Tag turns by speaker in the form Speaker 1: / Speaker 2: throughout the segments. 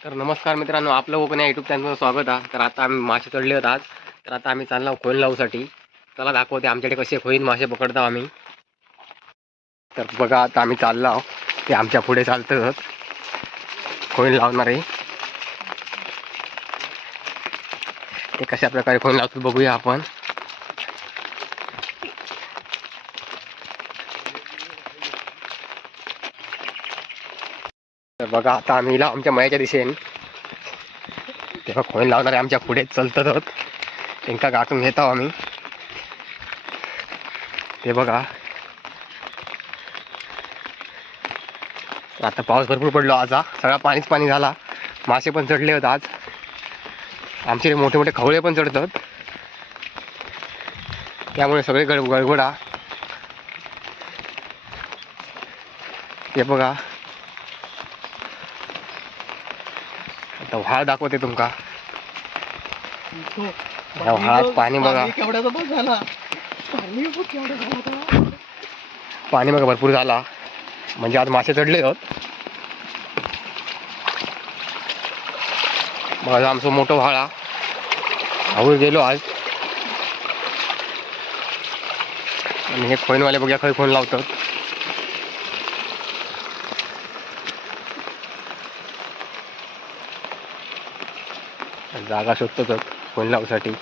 Speaker 1: तर नमस्कार मित्रांनो आपलं ओपन या युट्यूब चॅनलवर स्वागत आहे. तर आता आम्ही मासे चढले होत आज. तर आता आम्ही चाललो खोल लावूसाठी चला दाखवते आमच्याकडे कसे खोईन मासे पकडतो आम्ही. तर बघा आता आम्ही चाललो आहो. ते आमच्या पुढे चालतं खोईन लावणारे ते कशा प्रकारे खोईन लावतो बघूया आपण. बघा आता आम्ही आमच्या मयाच्या दिशेने. तेव्हा खोईन लावणारे आमच्या पुढे चलतात आहोत त्यांका गाठून घेत आहो आम्ही. ते बघा. आता पाऊस भरपूर पडलो आज सगळा पाणीच पाणी झाला. मासे पण चढले होते आज. आमचे मोठे मोठे खवळे पण चढतात त्यामुळे सगळे गड गडगडा. ते बघा. व्हाळ दाखवते तुमका. या व्हाळात पाणी बघा
Speaker 2: केवढ्याचा बघ झाला. पाणी बघ केवढा झाला होता.
Speaker 1: पाणी बघा भरपूर झाला. म्हणजे आज मासे चढले होत बघा आमचं मोठं व्हाळा. आवड गेलो आज. आणि हे खोईनवाले बघा खै खोन लावतात. जागा शोधतात फोन लावसाठी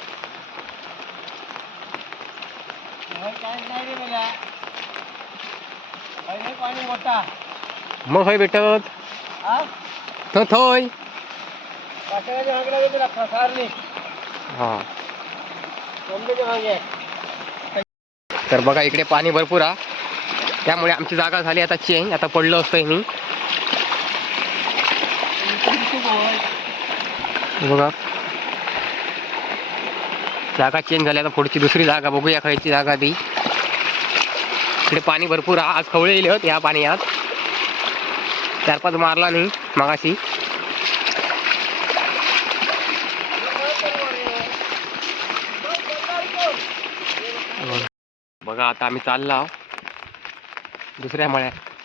Speaker 1: मग होय भेटत थोय. हा. तर बघा इकडे पाणी भरपूर हा. त्यामुळे आमची जागा झाली आता चेंज आता पडलो असतोय मी. बघा. जागा चेंज झाली आता पुढची दुसरी जागा बघूया खायची जागा ती इकडे पाणी भरपूर आज खवळे येले होत या पाण्यात. चार पाच मारला नाही मगाशी. बघा आता आम्ही चाललो दुसऱ्या मळ्यात.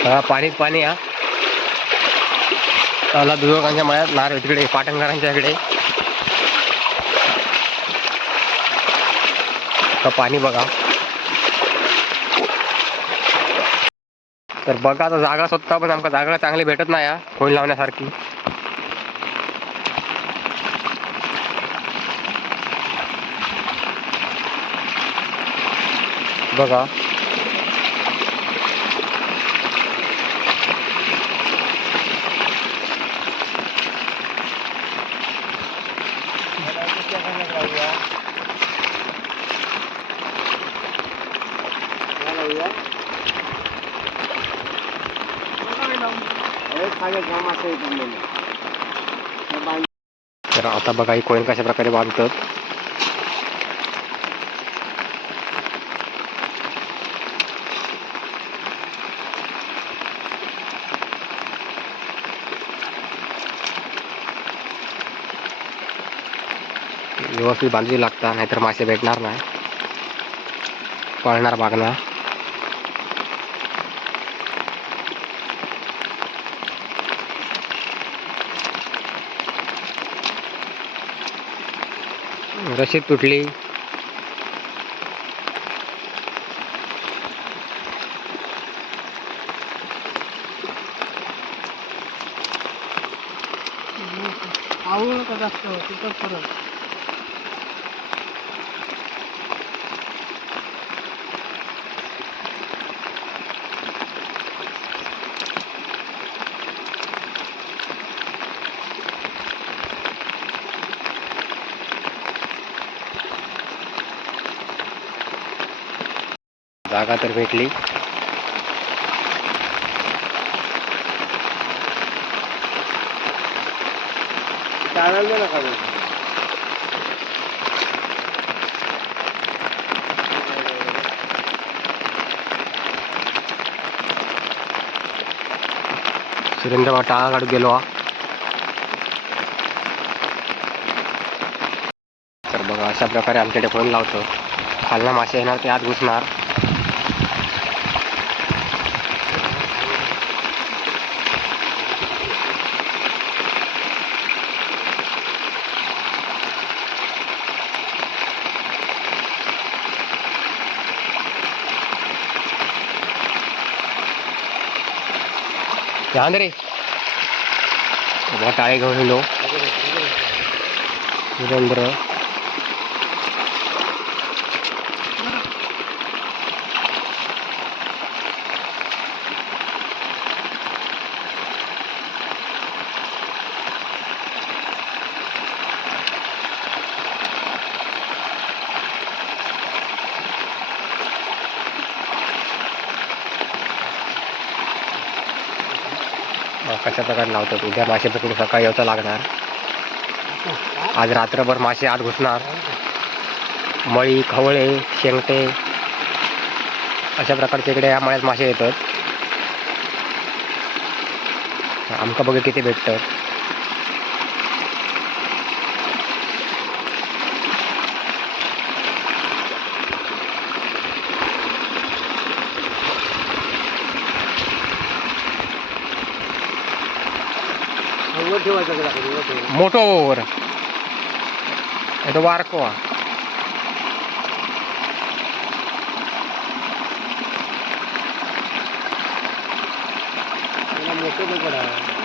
Speaker 1: हा पाणीच पाणी हा. त्याला दुर्गांच्या मळ्यात नार तिकडे पाटणकरांच्या इकडे. पाणी बघा. तर बघा आता जागा स्वतः पण आमका जागा चांगली भेटत नाही हा खोल लावण्यासारखी. बघा. तर आता बघा ही कोण कशा प्रकारे बांधतात व्यवस्थित बांधवी लागता नाहीतर मासे भेटणार नाही. पळणार मागणार रशीद तुटली.
Speaker 2: आवू नका जास्त
Speaker 1: जागा तर भेटली.
Speaker 2: नका
Speaker 1: सुरेंद्र टाळा काढून गेलो. तर बघा अशा प्रकारे आमच्याकडे फोन लावतो. खालना मासे येणार ते आत घुसणार. ध्यान रे। टाळे घेऊन येलो सुरेंद्र कशा प्रकारे लावतात? उद्या मासे पकडून सकाळी यावचं लागणार. आज रात्रभर मासे आत घुसणार. मळी खवळे शेंगटे अशा प्रकारचे इकडे या मळ्यात मासे येतात. आमका बघा किती भेटतं
Speaker 2: वर ठेवायचं का दाखवून, वर ठेवायचं.
Speaker 1: मोठो ओव्हर तो वारको हा.
Speaker 2: त्याला मोठं दगड आहे.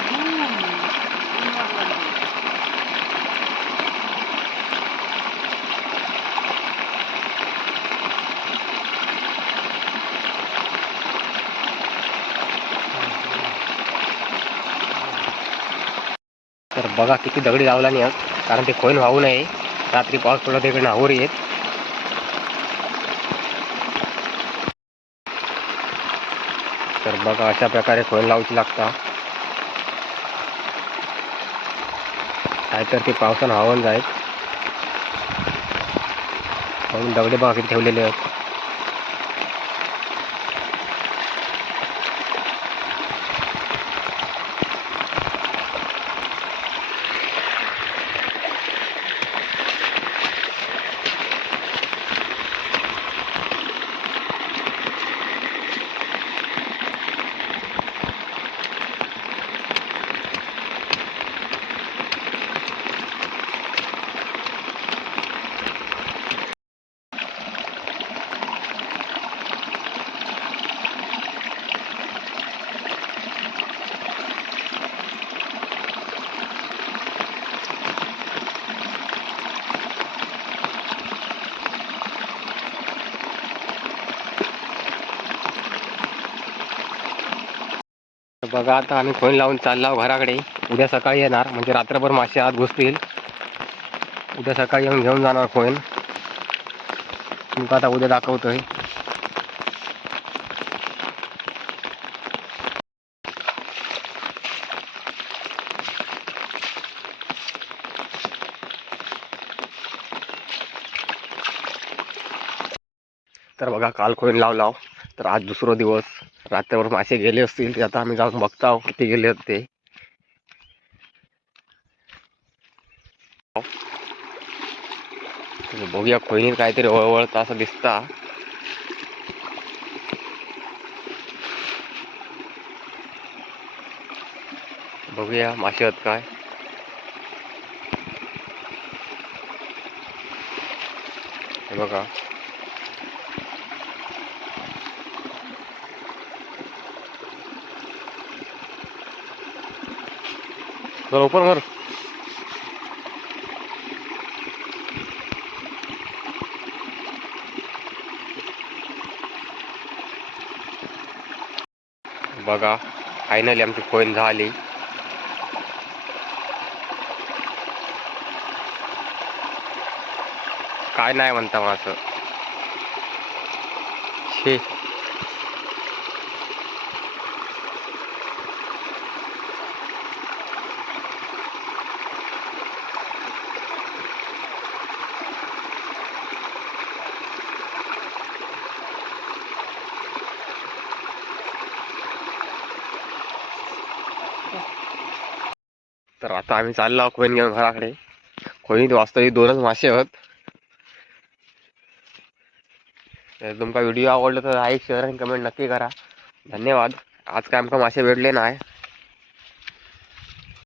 Speaker 1: तर बघा किती दगडी लावला नाही आज. कारण ते खोईन वाहू नये. रात्री पाऊस पडला तिकडे नाहूर येत. तर बघा अशा प्रकारे खोईन लावची लागता. नाहीतर ते पावसानं हवन जाईल. म्हणून दगडे बघा किती ठेवलेले आहेत. बघा आता आम्ही खोईन लावून चाललो घराकडे. उद्या सकाळी येणार म्हणजे रात्रभर मासे आत घुसतील. उद्या सकाळी येऊन घेऊन जाणार खोईन तुमका आता उद्या दाखवतोय. तर बघा काल खोईन लावलाव तर आज दुसरा दिवस. रात्रभर मासे गेले असतील ते आता आम्ही जाऊन बघता किती गेले होते बघूया खोईनीत काहीतरी वळवळतं असं दिसता. बघूया मासे आहेत काय. हे बघा. चल ओपन कर बघा फायनली आमची कोईन झाली. काय नाही म्हणता मग असं तर आता आम्ही चाललो आहोत कोईन घेऊन घराकडे. कोईनीत वास्तविक दोनच मासे आहेत. तर तुमका व्हिडिओ आवडला तर लाईक शेअर आणि कमेंट नक्की करा. धन्यवाद. आज काय आमका मासे भेटले नाही.